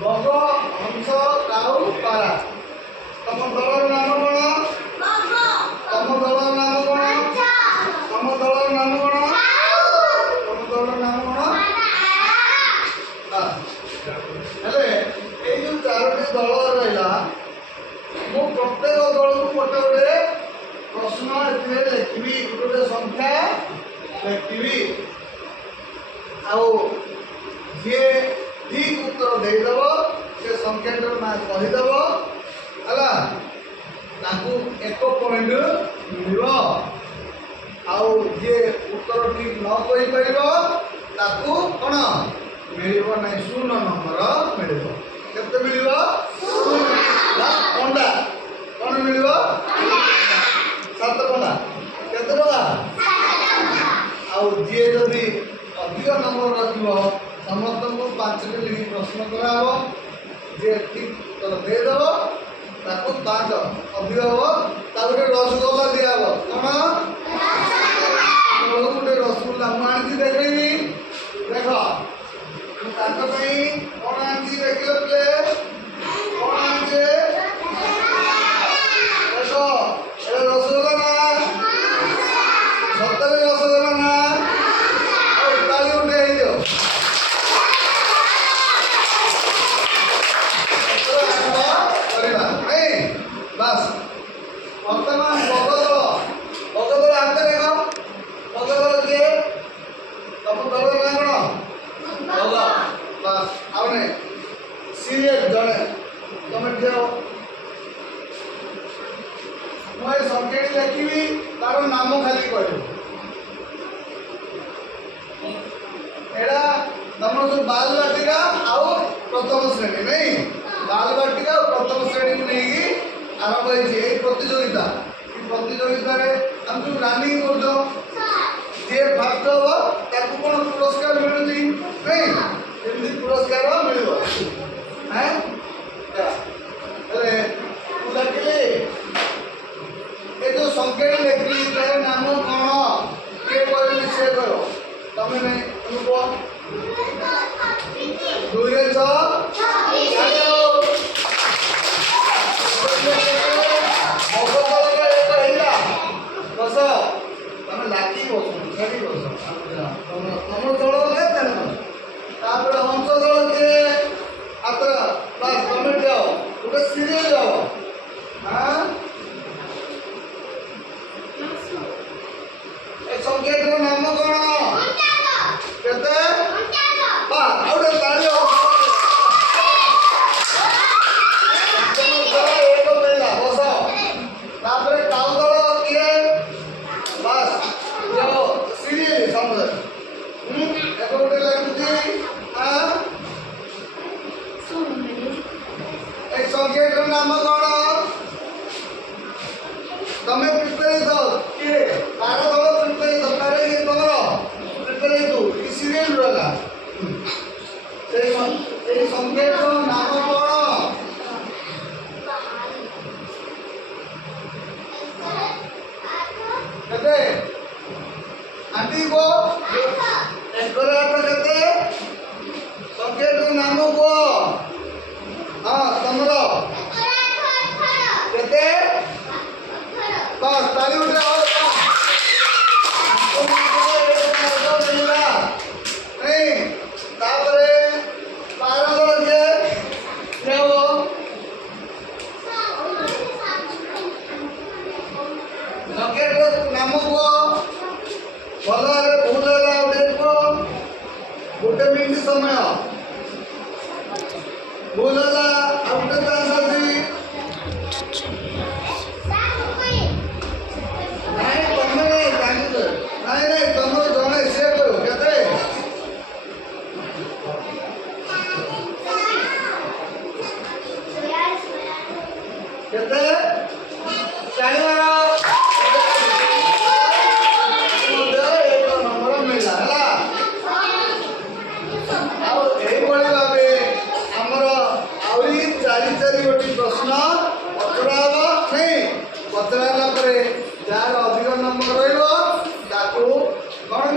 bug हंस काऊ पारा तम दलर नाम कौन तम दलर नाम कौन तम दलर नाम कौन तम दलर नाम कौन हेले ए जो चारोटी दल रहा मु प्रत्येक दल को गोटे गोटे प्रश्न लिखी गोटे संख्या लिखी आउ जी ठीक उत्तर देदेव से संख्याटर ना कहीदेव है एक पॉइंट मिल आउ जी उत्तर ठीक न कहीपर कौन मिल ना 0 नंबर मिल केते मिल पंडा कौन मिल 7 पंडा केते टका आउ जी जदि अधिक नंबर रखिब समस्त को 5 लिखी प्रश्न कराब जे ठीक उत्तर देदेव ताको 5 अधिक हम गोटे रसगोल्ला दिहब कौन गोटे रसगोल्ला मुझे देखी देख कौन आनी देख ले कौन आनी देख रसगोल्ला ना सतरे रसगोल्ला ना ताली उठे बस वर्तमान बगदल हाथ देख बगदल किए तुम दल ना कौन बग बस आने सीरियल जड़े तुम ठिया मुझे संख्या लिखी तार नाम खाली कह तुम जो बाल बाटिका आउ प्रथम श्रेणी नहीं बाल बाटिका और प्रथम श्रेणी को नहीं आरंभ होती प्रतियोगिता प्रतियोगिता आम जो रनिंग कर जी फास्ट हम कौन पुरस्कार मिलूँ नहीं एमती पुरस्कार मिल डाकिले ये जो संख्या लिखी तार नाम कौन किए कहली सी कर तुम नहीं तुम कह 2 रे 6 बस तुम लाठी बस छड़ी बस तुम दल तापर हंस दल किए आतर बस तुम जाओ गोटे सीरियल जाओ हाँ संख्या नाम कौन केते आउटे ताली एक मिलला बस तापर काउ दल किए बस जाओ सीरियल समझ एक गोटे लगुची हाँ एक संख्या नाम कौन तमें प्रिपेयर दो किए 12 दल प्रिपेयर दरकार ये तुम प्रिपेयर तू सीरियल रहा संख्या नाम कौन केते आंटी को एक केते संख्या नाम को हाँ तुमर केते बस ताली उठे नहीं तापरे 12 दल के संख्या नाम को भल भूल गोटे मिनट समय भूल गोटे चांस अच्छी नहीं तुम नहीं नहीं तुम जड़े सी कर केते नंबर मिलला चारि गोटी प्रश्न पचरा नहीं पचरा जार अधिक नंबर रही कौन